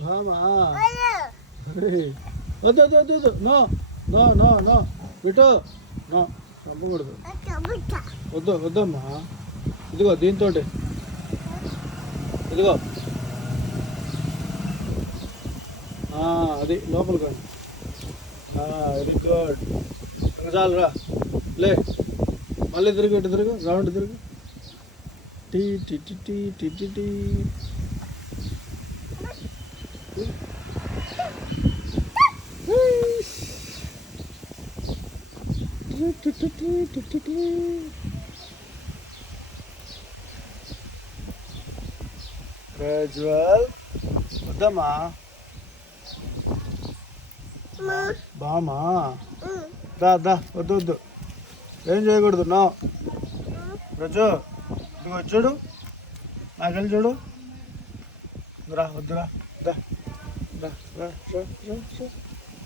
బామా వద్దు వద్దు వద్దు వద్దు నో నో నో నో ఇటు నో చంపకూడదు వద్దు వద్దమ్మా ఇదిగో దీంతో ఇదిగో అది లోపల కానీ వెరీ గుడ్ చాలు రా లే మళ్ళీ తిరుగు ఇటు తిరుగు రౌండ్ తిరుగు టీ టీ టీ టీ టీ టీ టీ ప్రజ్వల్ వద్దమ్మా బామా దా దా వద్దు వద్దు ఏం చేయకూడదు నా రజు ఇదిగో చూడు నాకెళ్ళి చూడు రా వద్దురా దా రా రా రా రా